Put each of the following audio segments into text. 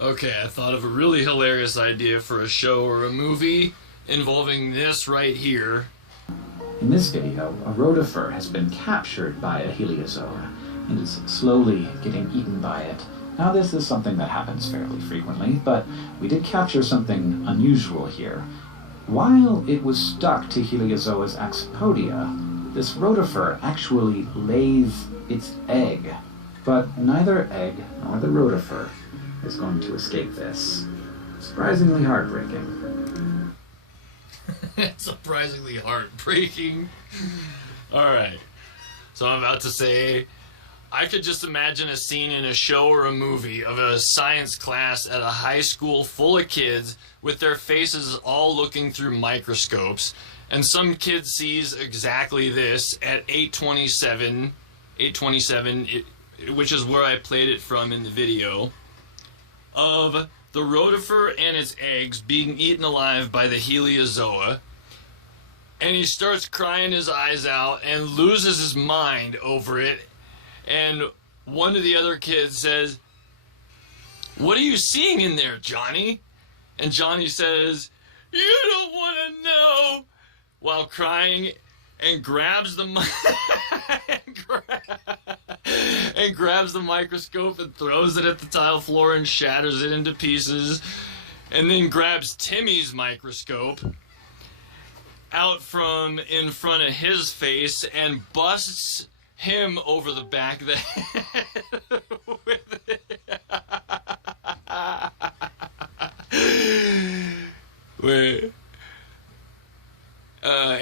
Okay, I thought of a really hilarious idea for a show or a movie involving this right here. In this video, a rotifer has been captured by a heliozoa and is slowly getting eaten by it. Now this is something that happens fairly frequently, but we did capture something unusual here. While it was stuck to heliozoa's accipodia, this rotifer actually lays its egg. But neither egg nor the rotifer is going to escape this. Surprisingly heartbreaking. It's surprisingly heartbreaking. Alright. So I'm about to say, I could just imagine a scene in a show or a movie of a science class at a high school full of kids with their faces all looking through microscopes, and some kid sees exactly this at 8:27, which is where I played it from in the video, of the rotifer and its eggs being eaten alive by the heliozoa, and he starts crying his eyes out and loses his mind over it, and one of the other kids says, "What are you seeing in there, Johnny?" And Johnny says, "You don't want to know," while crying, and grabs the and grabs the microscope and throws it at the tile floor and shatters it into pieces, and then grabs Timmy's microscope out from in front of his face and busts him over the back of the head with it.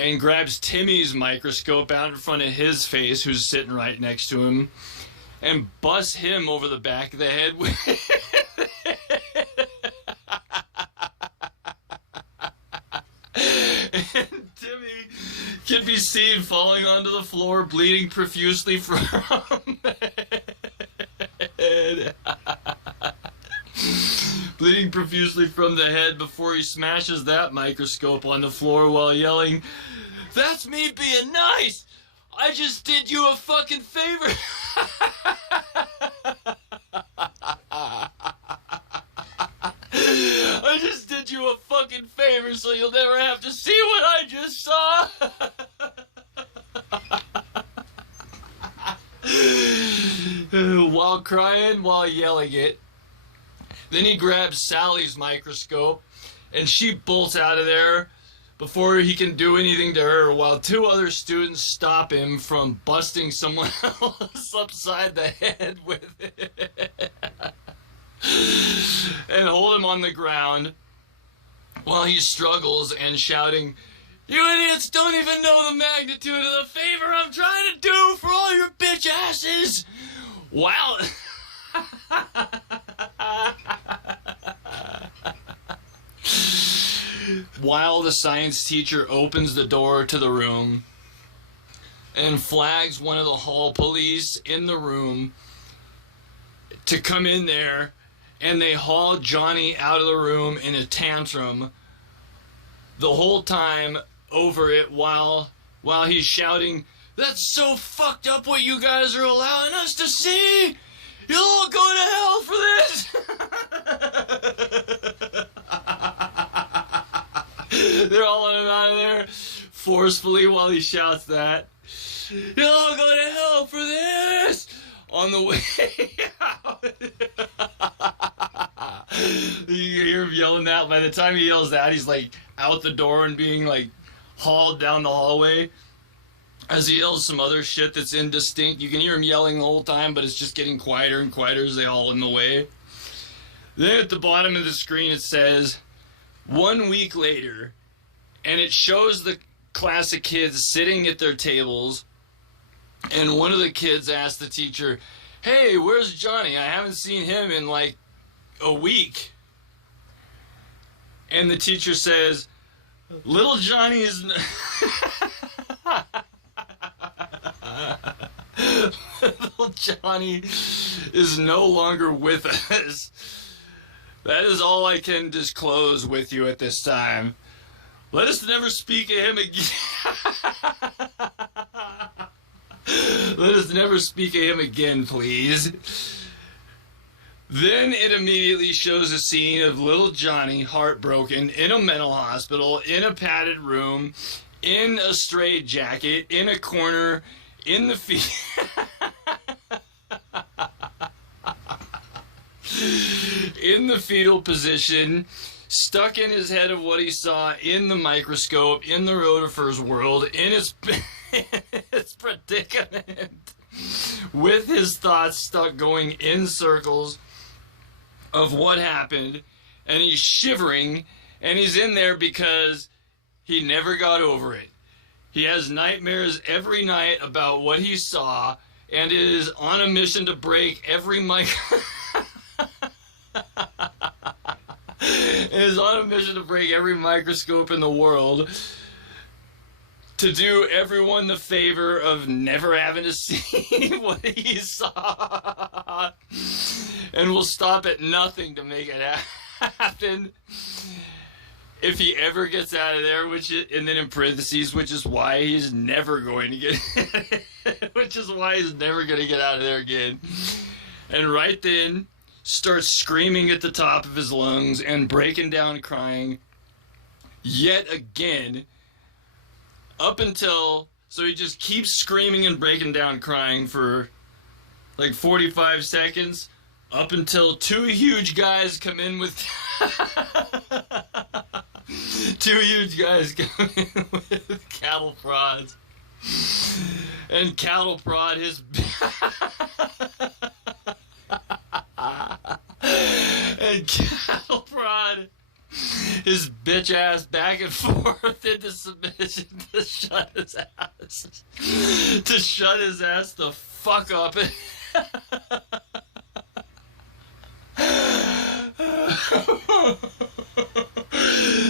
And grabs Timmy's microscope out in front of his face, who's sitting right next to him, and busts him over the back of the head with and Timmy can be seen falling onto the floor, bleeding profusely from the head. Bleeding profusely from the head before he smashes that microscope on the floor while yelling, "That's me being nice! I just did you a fucking favor!" I just did you a fucking favor so you'll never have to see what I just saw! While crying, while yelling it. Then he grabs Sally's microscope, and she bolts out of there before he can do anything to her, while two other students stop him from busting someone else upside the head with it and hold him on the ground while he struggles and shouting, "You idiots don't even know the magnitude of the favor I'm trying to do for all your bitch asses!" Wow. While the science teacher opens the door to the room and flags one of the hall police in the room to come in there, and they haul Johnny out of the room in a tantrum the whole time over it while he's shouting, "That's so fucked up what you guys are allowing us to see! You'll all go to hell for this!" They're hauling him out of there forcefully while he shouts that. "You'll all go to hell for this!" On the way out. You hear him yelling that. By the time he yells that, he's like out the door and being like hauled down the hallway. As he yells some other shit that's indistinct. You can hear him yelling the whole time, but it's just getting quieter and quieter as they haul him away. Then at the bottom of the screen it says, 1 week later, and it shows the class of kids sitting at their tables, and one of the kids asked the teacher, "Hey, where's Johnny? I haven't seen him in like a week." And the teacher says, "Little Johnny is Little Johnny is no longer with us. That is all I can disclose with you at this time. Let us never speak of him again." Let us never speak of him again, please. Then it immediately shows a scene of little Johnny, heartbroken, in a mental hospital, in a padded room, in a straitjacket, in a corner, in the in the fetal position, stuck in his head of what he saw in the microscope, in the Rotifer's world, in his, his predicament, with his thoughts stuck going in circles of what happened, and he's shivering, and he's in there because he never got over it. He has nightmares every night about what he saw, and is on a mission to break every is on a mission to break every microscope in the world, to do everyone the favor of never having to see what he saw, and will stop at nothing to make it happen. If he ever gets out of there, and then in parentheses, which is why he's never going to get, which is why he's never going to get out of there again. And right then, starts screaming at the top of his lungs and breaking down crying yet again, up until, so he just keeps screaming and breaking down crying for like 45 seconds, up until two huge guys come in with two huge guys come in with cattle prods, and cattle prod his and cattle prod his bitch ass back and forth into submission to shut his ass the fuck up.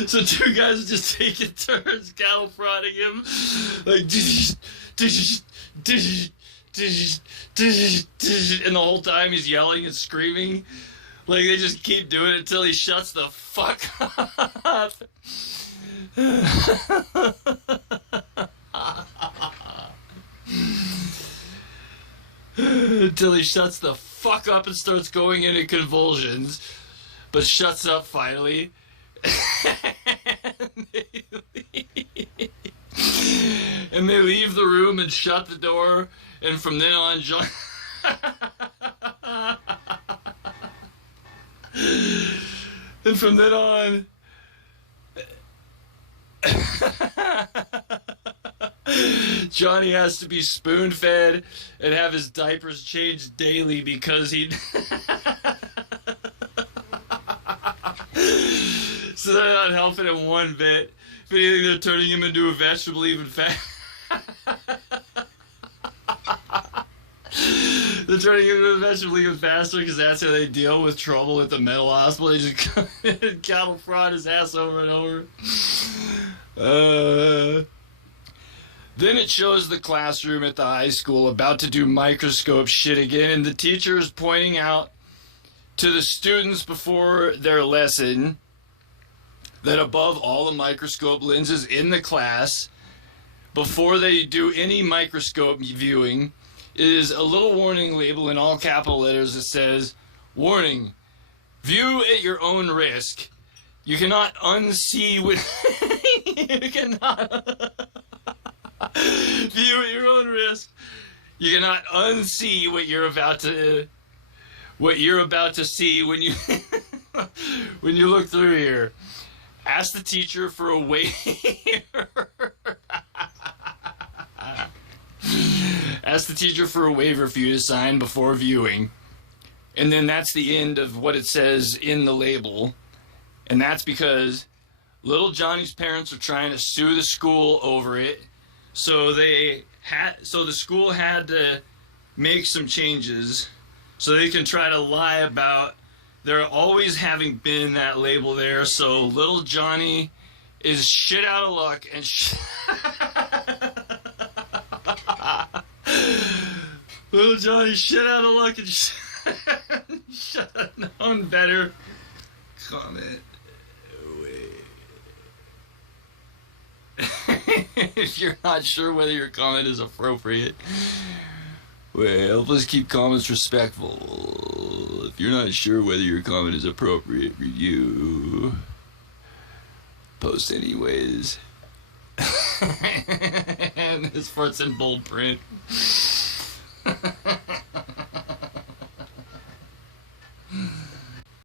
So two guys are just taking turns cattle prodding him, like, and the whole time he's yelling and screaming. Like, they just keep doing it until he shuts the fuck up. Until he shuts the fuck up and starts going into convulsions, but shuts up finally. And they leave the room and shut the door, and from then on, John... And from then on, Johnny has to be spoon-fed and have his diapers changed daily because he... So they're not helping him one bit. If anything, they're turning him into a vegetable even faster. They're turning him into a vegetable even faster because that's how they deal with trouble at the mental hospital. They just come in and cattle prod his ass over and over. Then it shows the classroom at the high school about to do microscope shit again, and the teacher is pointing out to the students before their lesson that above all the microscope lenses in the class, before they do any microscope viewing, is a little warning label in all capital letters that says, "Warning, view at your own risk. You cannot unsee what you cannot view at your own risk. You cannot unsee what you're about to see when you when you look through here. Ask the teacher for a waiver." Ask the teacher for a waiver for you to sign before viewing. And then that's the end of what it says in the label. And that's because little Johnny's parents are trying to sue the school over it. So the school had to make some changes so they can try to lie about there always having been that label there. So little Johnny is shit out of luck and little Johnny shit out of luck and should have known better. Comment. If you're not sure whether your comment is appropriate, well, please keep comments respectful. If If you're not sure whether your comment is appropriate for you, post anyways. And this part's in bold print.